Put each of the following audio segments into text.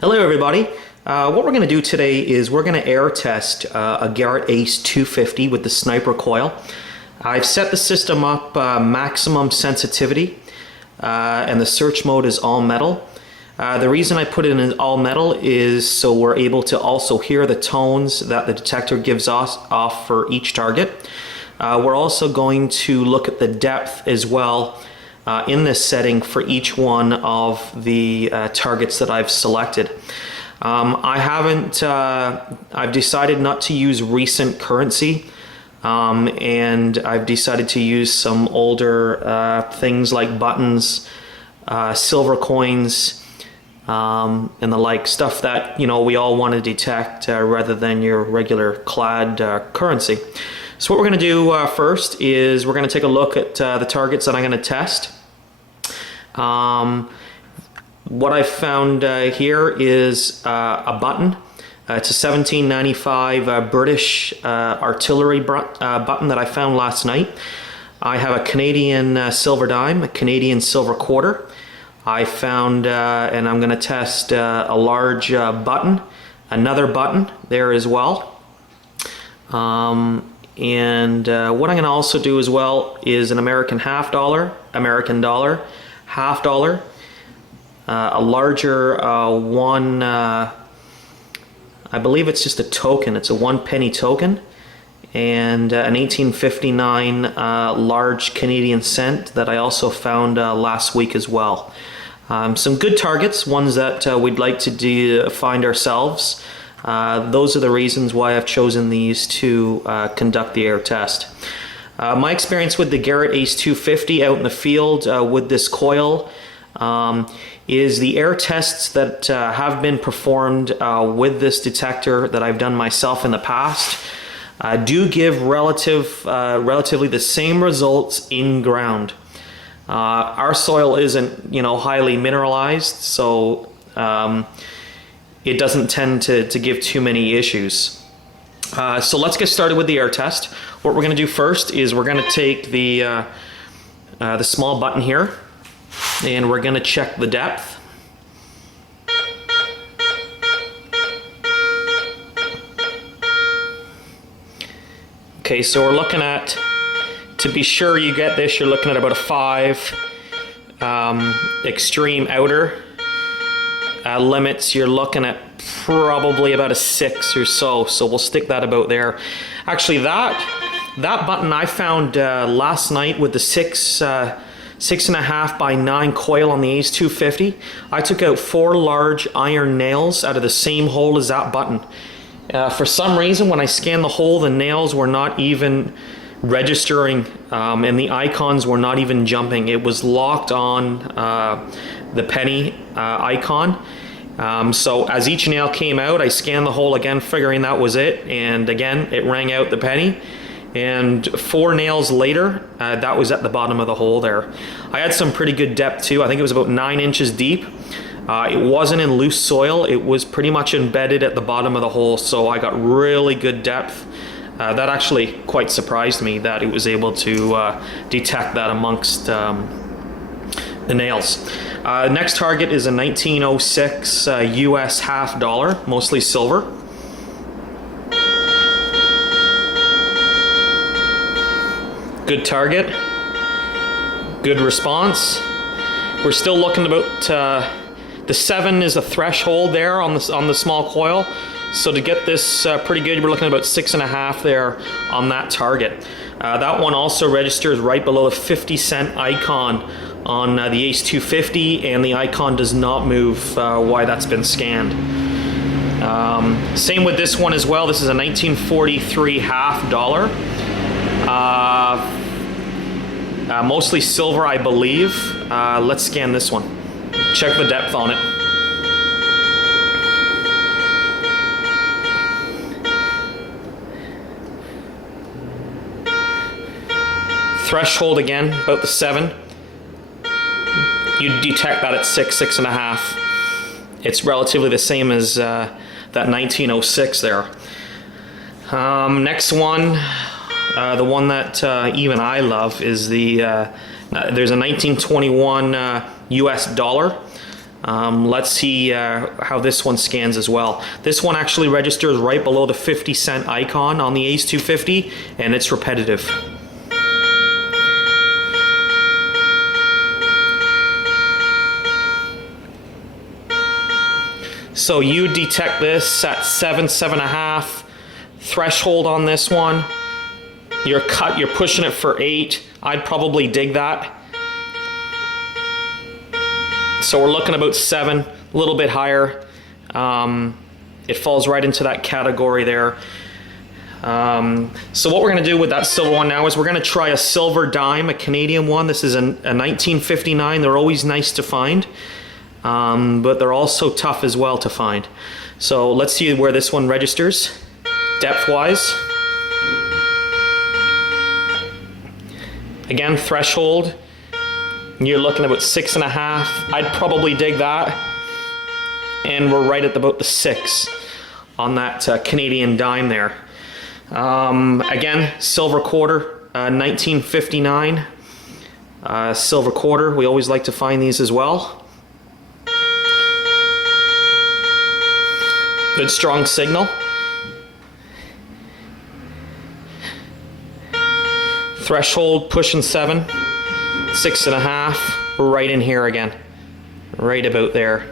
Hello everybody. What we're going to do today is we're going to air test a Garrett Ace 250 with the sniper coil. I've set the system up maximum sensitivity and the search mode is all metal. The reason I put it in all metal is so we're able to also hear the tones that the detector gives us off for each target. We're also going to look at the depth as well in this setting for each one of the targets that I've selected. I've decided not to use recent currency, and I've decided to use some older things like buttons, silver coins, and the like, stuff that we all want to detect rather than your regular clad currency. So what we're going to do first is we're going to take a look at the targets that I'm going to test. What I found here is a button. It's a 1795 British artillery button that I found last night. I have a Canadian silver dime, a Canadian silver quarter. I found, and I'm going to test a large button, another button there as well. And what I'm going to also do as well is an American half dollar, American dollar, half dollar, a larger one, I believe it's just a token, it's a 1 penny token, and an 1859 large Canadian cent that I also found last week as well. Some good targets, ones that we'd like to find ourselves. Those are the reasons why I've chosen these to conduct the air test. My experience with the Garrett Ace 250 out in the field with this coil is the air tests that have been performed with this detector that I've done myself in the past do give relatively the same results in ground. Our soil isn't highly mineralized, so it doesn't tend to give too many issues. So let's get started with the air test. What we're going to do first is we're going to take the small button here and we're going to check the depth. Okay, so we're looking at, to be sure you get this, you're looking at about a 5. Extreme outer limits, you're looking at probably about a 6 or so, so we'll stick that about there. Actually, that button I found last night with the 6.5 by 9 coil on the Ace 250. I took out 4 large iron nails out of the same hole as that button. For some reason, when I scanned the hole, the nails were not even registering, and the icons were not even jumping. It was locked on the penny icon. So as each nail came out, I scanned the hole again, figuring that was it, and again it rang out the penny. And 4 nails later, that was at the bottom of the hole there. I had some pretty good depth too. I think it was about 9 inches deep. It wasn't in loose soil. It was pretty much embedded at the bottom of the hole, so I got really good depth. That actually quite surprised me that it was able to detect that amongst the nails. Next target is a 1906 US half dollar, mostly silver. Good target, good response. We're still looking about the 7 is a threshold there on the small coil. So to get this pretty good, we're looking at about 6.5 there on that target. That one also registers right below the 50-cent icon on the Ace 250, and the icon does not move while that's been scanned. Same with this one as well. This is a 1943 half dollar. Mostly silver, I believe. Let's scan this one. Check the depth on it. Threshold again, about the 7. You detect that at 6.5. It's relatively the same as that 1906 there. Next one, the one that even I love is the there's a 1921 US dollar. Let's see how this one scans as well. This one actually registers right below the 50-cent icon on the Ace 250, and it's repetitive. So you detect this at 7, 7.5. Threshold on this one. You're pushing it for 8. I'd probably dig that. So we're looking about 7, a little bit higher. It falls right into that category there. So what we're going to do with that silver one now is we're going to try a silver dime, a Canadian one. This is a 1959. They're always nice to find, but they're also tough as well to find. So let's see where this one registers, depth-wise. Again, threshold. You're looking about 6.5. I'd probably dig that. And we're right at about the 6 on that Canadian dime there. Again, silver quarter, 1959. Silver quarter, we always like to find these as well. Good strong signal. Threshold pushing 7. 6.5, we're right in here again, right about there.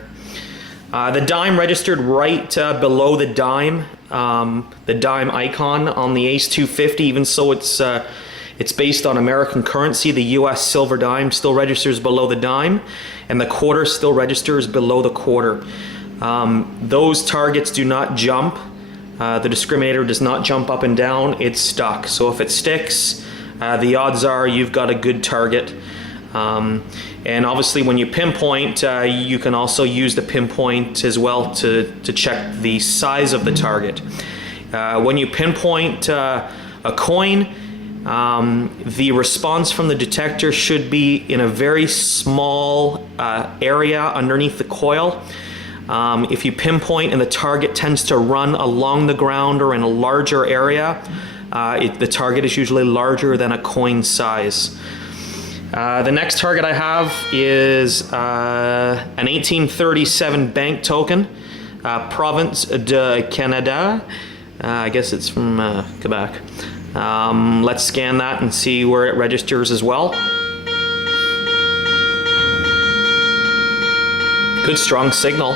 The dime registered right below the dime icon on the Ace 250. Even so, it's based on American currency. The U.S. silver dime still registers below the dime, and the quarter still registers below the quarter. Those targets do not jump. The discriminator does not jump up and down. It's stuck. So if it sticks, the odds are you've got a good target. And obviously when you pinpoint, you can also use the pinpoint as well to check the size of the target. When you pinpoint a coin, the response from the detector should be in a very small area underneath the coil. If you pinpoint and the target tends to run along the ground or in a larger area, the target is usually larger than a coin size. The next target I have is an 1837 bank token, Province de Canada. I guess it's from Quebec. Let's scan that and see where it registers as well. Good strong signal.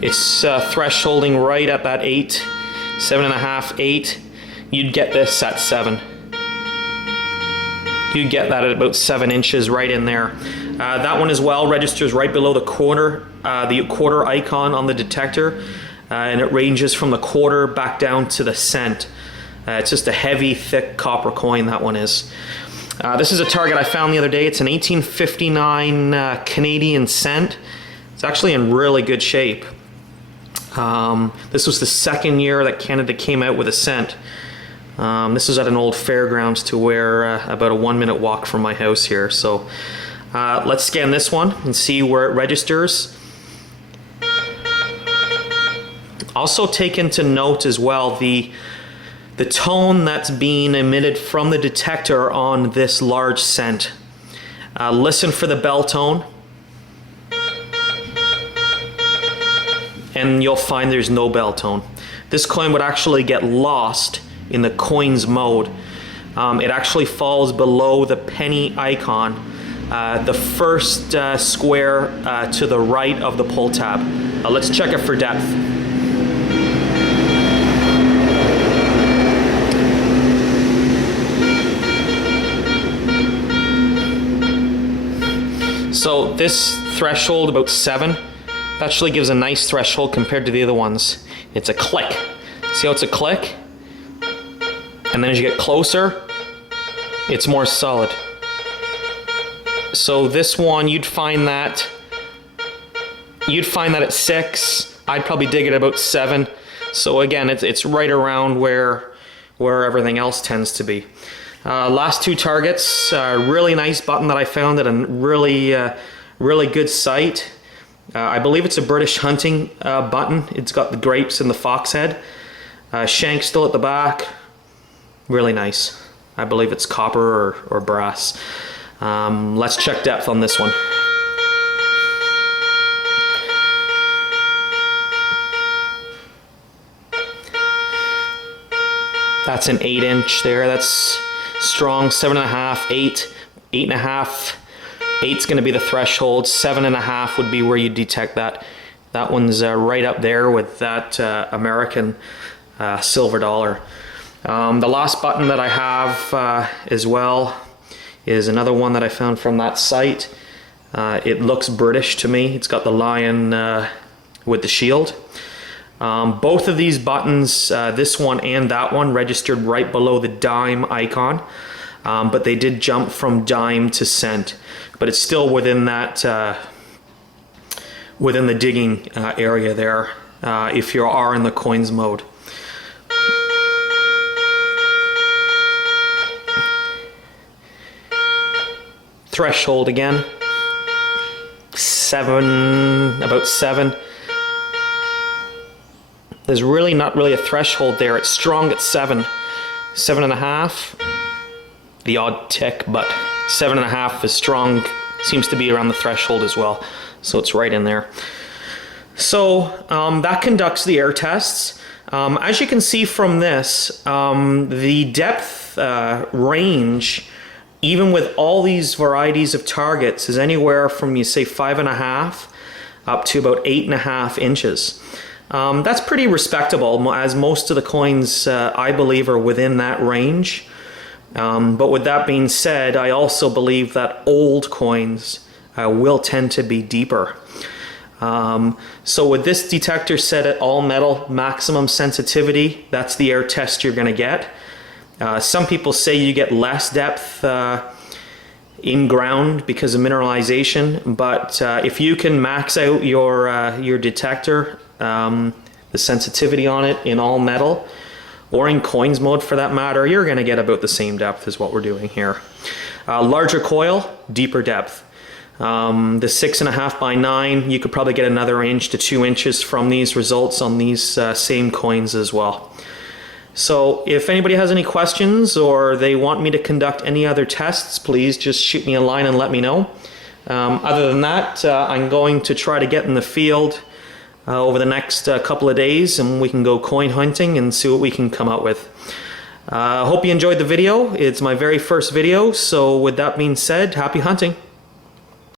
It's thresholding right at that 8, 7.5, 8. You'd get this at 7. You get that at about 7 inches right in there. That one as well registers right below the quarter icon on the detector, and it ranges from the quarter back down to the cent. It's just a heavy, thick copper coin, that one is. This is a target I found the other day. It's an 1859 Canadian cent. It's actually in really good shape. This was the second year that Canada came out with a cent. This is at an old fairgrounds to where about a 1-minute walk from my house here. So let's scan this one and see where it registers. Also take into note as well the tone that's being emitted from the detector on this large cent. Listen for the bell tone, and you'll find there's no bell tone. This coin would actually get lost in the coins mode. It actually falls below the penny icon, the first square to the right of the pull tab. Let's check it for depth. So this threshold, about 7, actually gives a nice threshold compared to the other ones. It's a click. See how it's a click? And then as you get closer, it's more solid. So this one, you'd find that at 6. I'd probably dig it at about 7. So again, it's right around where everything else tends to be. Last 2 targets, really nice button that I found at a really good site. I believe it's a British hunting button. It's got the grapes and the fox head. Shank still at the back. Really nice. I believe it's copper or brass. Let's check depth on this one. That's an 8-inch there. That's strong. 7.5, 8, 8.5. 8's going to be the threshold. 7.5 would be where you detect that. That one's right up there with that American silver dollar. The last button that I have as well is another one that I found from that site. It looks British to me. It's got the lion with the shield. Both of these buttons, this one and that one, registered right below the dime icon, but they did jump from dime to cent. But it's still within that, within the digging area there, if you are in the coins mode. Threshold again, about 7. There's really not really a threshold there. It's strong at 7, 7.5. The odd tick, but 7.5 is strong. Seems to be around the threshold as well, so it's right in there. So that conducts the air tests. As you can see from this, the depth range, even with all these varieties of targets, is anywhere from, you say, 5.5 up to about 8.5 inches. That's pretty respectable, as most of the coins, I believe, are within that range. But with that being said, I also believe that old coins will tend to be deeper. So with this detector set at all metal maximum sensitivity, that's the air test you're going to get. Some people say you get less depth in ground because of mineralization, but if you can max out your detector, the sensitivity on it in all metal, or in coins mode for that matter, you're going to get about the same depth as what we're doing here. Larger coil, deeper depth. The 6.5 by 9, you could probably get another inch to 2 inches from these results on these same coins as well. So if anybody has any questions or they want me to conduct any other tests, please just shoot me a line and let me know. Other than that, I'm going to try to get in the field over the next couple of days, and we can go coin hunting and see what we can come up with. I hope you enjoyed the video. It's my very first video, so with that being said, happy hunting.